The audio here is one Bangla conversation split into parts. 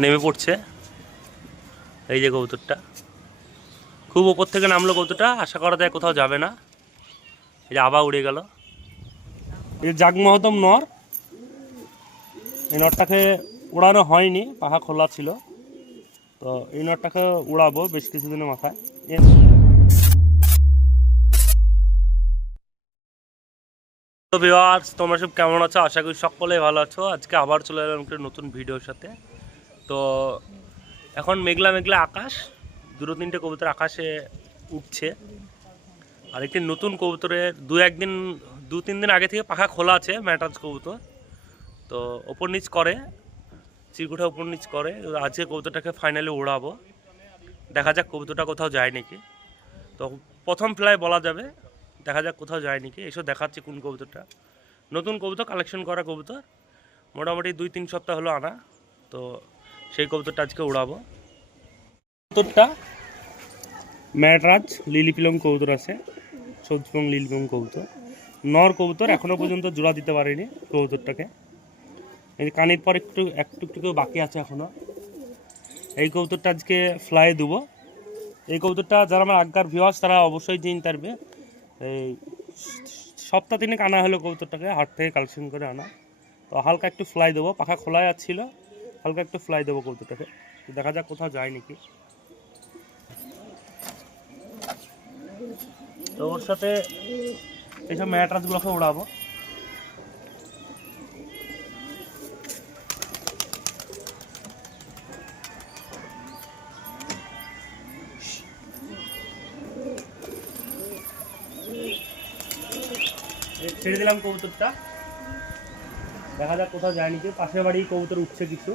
নেমে পড়ছে। এই যে কবুতরটা। খুব ওপর থেকে নামলো কবুতরটা, আশা করা যায় কোথাও যাবে না। এই যে আবার উড়ে গেল। এই জাগমহতম নর। এই নরটাকে উড়ানো হয়নি, পাখা খোলা ছিল। তো এই নরটাকে উড়াবো বেশ কিছুদিনের মাথায়। তো ভিওয়ার্স তোমরা সব কেমন আছো? আশা করি সকলেই ভালো আছো। আজকে আবার চলে এলাম একটা নতুন ভিডিওর সাথে। তো এখন মেঘলা মেঘলা আকাশ, দুটো তিনটে কবুতর আকাশে উঠছে। আর একটি নতুন কবুতরের দু একদিন, দু তিন দিন আগে থেকে পাখা খোলা আছে, ম্যাটাজ কবুতর। তো ওপর নিচ করে, চিরকুঠা ওপর নিচ করে আজকে কবুতরটাকে ফাইনালি ওড়াবো। দেখা যাক কবুতরটা কোথাও যায় নাকি। তো প্রথম ফ্লাই বলা যাবে, দেখা যাক কোথাও যায় নাকি। এসব দেখাচ্ছি কোন কবুতরটা। নতুন কবুতর কালেকশন করা কবুতর। মোটামুটি দুই তিন সপ্তাহ হলো আনা। তো সেই কবুতরটা আজকে উড়াবো। কবুতরটা ম্যাটরাজ লিলিপিলং কবুতর আছে সৌদপিলং লিলিপিলং কবুতর। নর কবুতর এখনও পর্যন্ত জোড়া দিতে পারিনি কবুতরটাকে। এই কানের পর একটু একটু একটু বাকি আছে এখনও। এই কবুতরটা আজকে ফ্লাই দেবো। এই কবুতরটা যারা আমার আজ্ঞার ভিওয়াস তারা অবশ্যই চিনতে পারবে। এই সপ্তাহ তিনেক আনা হলো কবুতরটাকে, হাট থেকে কালেকশন করে আনা। তো হালকা একটু ফ্লাই দেবো। পাখা খোলাই ছিল হালকা একটু ফ্লাই দেবো কবুতরটাকে। তো দেখা যাক কোথাও যায় নাকি। তো ওর সাথে এইসব ম্যাট্রাসগুলোকে উড়াবো ছেড়ে দিলাম কবুতরটা। দেখা যাক কোথাও যায়নি নাকি পাশের বাড়ি কবুতর উঠছে কিছু।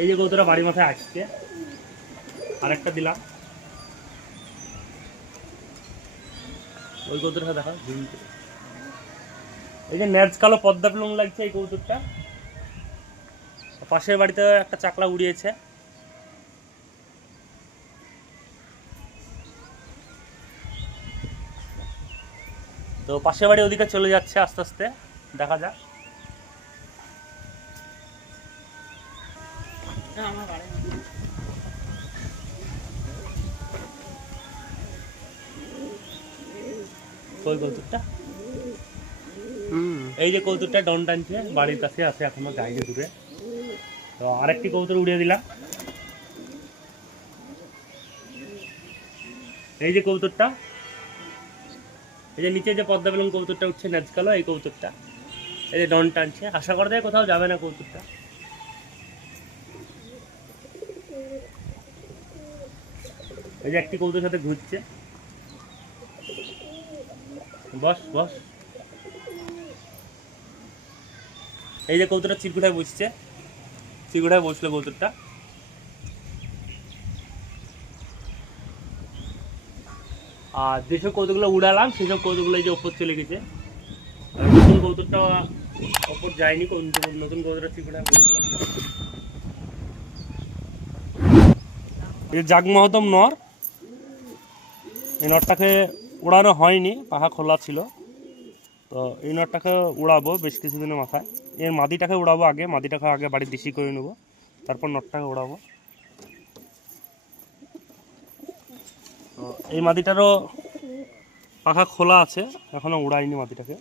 এই যে কবুতরটা বাড়ির মাথায় আসছে। আরেকটা দিলাম। ওই কবুতরটা দেখা এই যে ন্যাজ কালো পদ্মা পেলং লাগছে এই কবুতরটা। পাশের বাড়িতে একটা চাকলা উড়িয়েছে। তো পাশের বাড়ি ওদিকে চলে যাচ্ছে আস্তে আস্তে দেখা যাক। কই কৌতুকটা? এই যে কৌতুকটা ডন টানছে বাড়ির কাছে আছে এখনও যায়নি দূরে তো আরেকটি কৌতুক উড়িয়ে দিলাম। এই যে কৌতুকটা এই যে নিচে যে পদ্মা বেলুন কৌতুকটা উঠছে নাচকালো এই কৌতুকটা এই যে ডন টানছে। আশা করা যায় কোথাও যাবে না কৌতুকটা এই যে একটি কৌতুকের সাথে ঘুরছে। বস বস। এই যে কৌতুকটা চিরকুটায় বসছে। চিরকুটায় বসল কৌতুকটা আর যেসব কৌতুকগুলো উড়ালাম, সেসব কৌতুকগুলো যে ওপর চলে গেছে। নতুন কৌতুকটা ওপর যায়নি নতুন কৌতুকটা চিরকুটায় বসল। জাগমহতম নর, এই নটটাকে উড়ানো হয়নি, পাখা খোলা ছিল। তো এই নটটাকে উড়াবো বেশ কিছুদিনের মাথায়। এর মাদিটাকে উড়াবো আগে, মাদিটাকে আগে বাড়ি দেশি করে নেব, তারপর নটটাকে উড়াবো। এই মাদিটারও পাখা খোলা আছে এখনও উড়াইনি মাদিটাকে।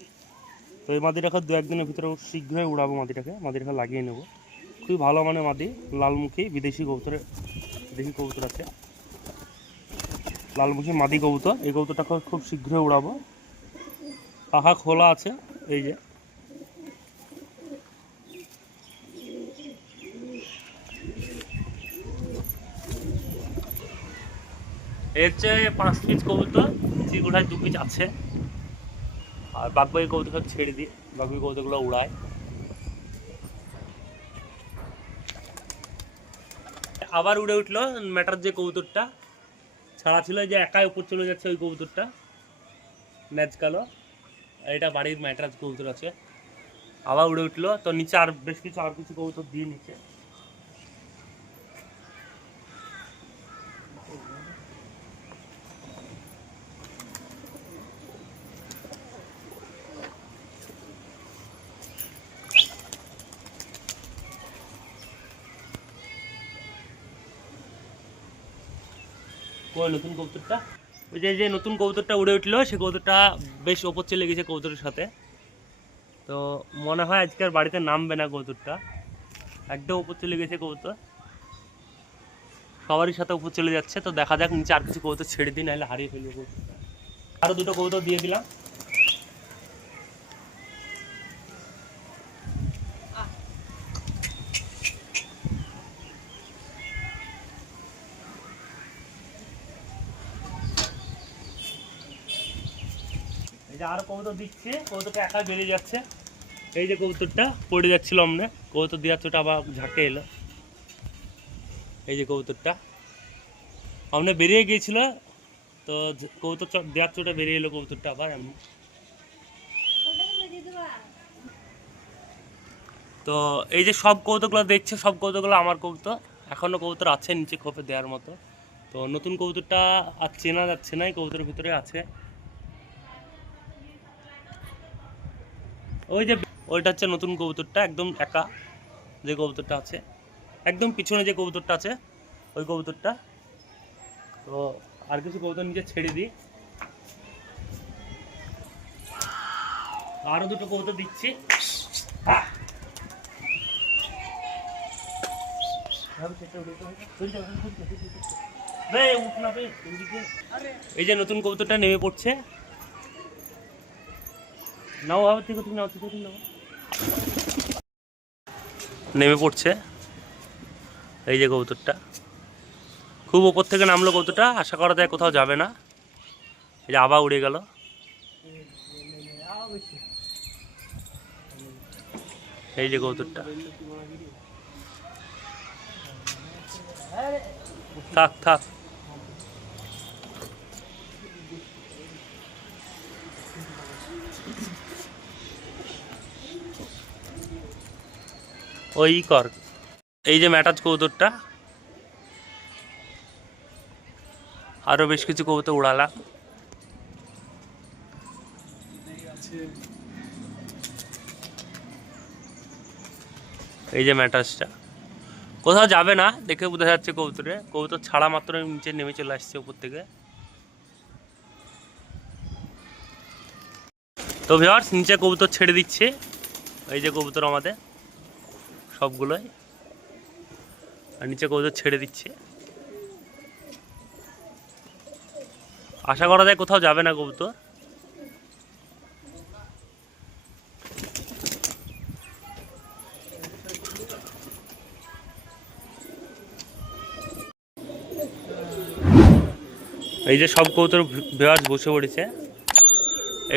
তো এই মাদিটাকে দু একদিনের ভিতরে শীঘ্রই উড়াবো মাদিটাকে মাদিটাকে লাগিয়ে নেব। খুবই ভালো মানে মাদি, লালমুখী, বিদেশি কবুতরে বিদেশি কবুতর আছে। লালমুখী মাদি কবুতর, এই কবুতরটাকে খুব শীঘ্রই উড়াবো। পাখা খোলা আছে, এই যে। এর চেয়ে পাঁচ পিস কবুতর চিরকুঠায় দু পিস আছে। আর বাকি কবুতর ছেড়ে দিই বাকি কবুতরগুলো উড়ায়। আবার উড়ে উঠল ম্যাটার যে কবুতরটা। ছাড়া ছিল যে একাই উপর চলে যাচ্ছে ওই কবুতরটা। ম্যাচ কালো এটা বাড়ির ম্যাটার কবুতর আছে। আবার উড়ে উঠল। তো নিচে আর বেশ কিছু, আর কিছু কবুতর দিয়ে নিচে ওই নতুন কবুতরটা? ওই যে যে নতুন কবুতরটা উড়ে উঠল সেই কবুতরটা বেশ ওপর চলে গেছে কবুতরের সাথে। তো মনে হয় আজকের বাড়িতে নামবে না কবুতরটা। একদম উপর চলে গেছে কবুতর। সবারই সাথে উপর চলে যাচ্ছে, তো দেখা যাক নিচে আর কিছু কবুতর ছেড়ে দিই, নাহলে হারিয়ে ফেলব কবুতরটা। আরও দুটো কবুতর দিয়ে দিলাম। আরও কবুতর দিচ্ছে, কবুতরটা একা বেরিয়ে যাচ্ছে। এই যে কবুতরটা, পড়ে যাচ্ছিল অমনে। কবুতর দেওয়ার আবার ঝাঁকে এলো। এই যে কবুতরটা। অমনে বেরিয়ে গিয়েছিল, তো কবুতর দেওয়ার চোটা বেরিয়ে এলো কবুতরটা আবার এমনি। তো এই যে সব কৌতুকগুলো দেখছে, সব কৌতুকগুলো আমার কবুতর। এখনও কবুতর আছে নিচে খোপে দেওয়ার মতো। তো নতুন কবুতরটা আর চেনা যাচ্ছে না, এই কবুতরের ভিতরে আছে। ওই যে ওইটা হচ্ছে নতুন কবুতরটা, একদম একা যে কবুতরটা আছে। একদম পিছনে যে কবুতরটা আছে, ওই কবুতরটা। তো আর কিছু কবুতর নিচে ছেড়ে দিই। আরও দুটো কবুতর দিচ্ছি। এই যে নতুন কবুতরটা নেমে পড়ছে। নাও আবার থেকে তুমি নাও, থেকে নাও। নেমে পড়ছে। এই যে কবুতরটা। খুব ওপর থেকে নামলো কবুতরটা, আশা করা যায় কোথাও যাবে না। এই যে আবার উড়ে গেল। এই যে কবুতরটা। থাক থাক। ওই কর। এই যে ম্যাটাজ কৌতুরটা আরও বেশ কিছু কবুতর উড়ালাম। এই যে ম্যাটাজটা। কোথাও যাবে না, দেখে বোঝা যাচ্ছে কবুতরে কবুতর ছাড়া মাত্র নিচে নেমে চলে আসছে উপর থেকে। তো ভিওয়ার্স নিচে কবুতর ছেড়ে দিচ্ছে। এই যে কবুতর আমাদের। সবগুলোই। আর নিচে কবুতর ছেড়ে দিচ্ছে। আশা করা যায় কোথাও যাবে না কবুতর। এই যে সব কবুতর বেওয়াজ বসে পড়েছে।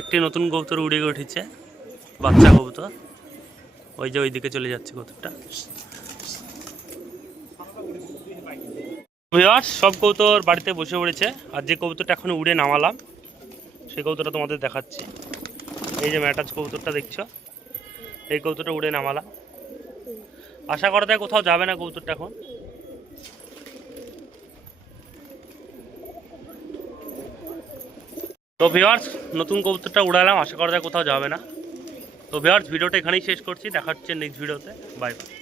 একটি নতুন কবুতর উড়ে উঠেছে। বাচ্চা কবুতর। ওই যে ওইদিকে চলে যাচ্ছে ভিওয়ার্স সব কবুতর বাড়িতে বসে পড়েছে। আর যে কবুতরটা এখন উড়ে নামালাম, সেই কবুতরটা তোমাদের দেখাচ্ছি। এই যে ম্যাটাজ কবুতরটা দেখছ? এই কবুতরটা উড়ে নামালাম। আশা করা যায় কোথাও যাবে না কবুতরটা এখন। তো ভিওয়ার্স নতুন কবুতরটা উড়ালাম, আশা করা যায় কোথাও যাবে না। তো ভিওয়ার্স ভিডিওটা এখানেই শেষ করছি। দেখা হচ্ছে নেক্সট ভিডিওতে বাই বাই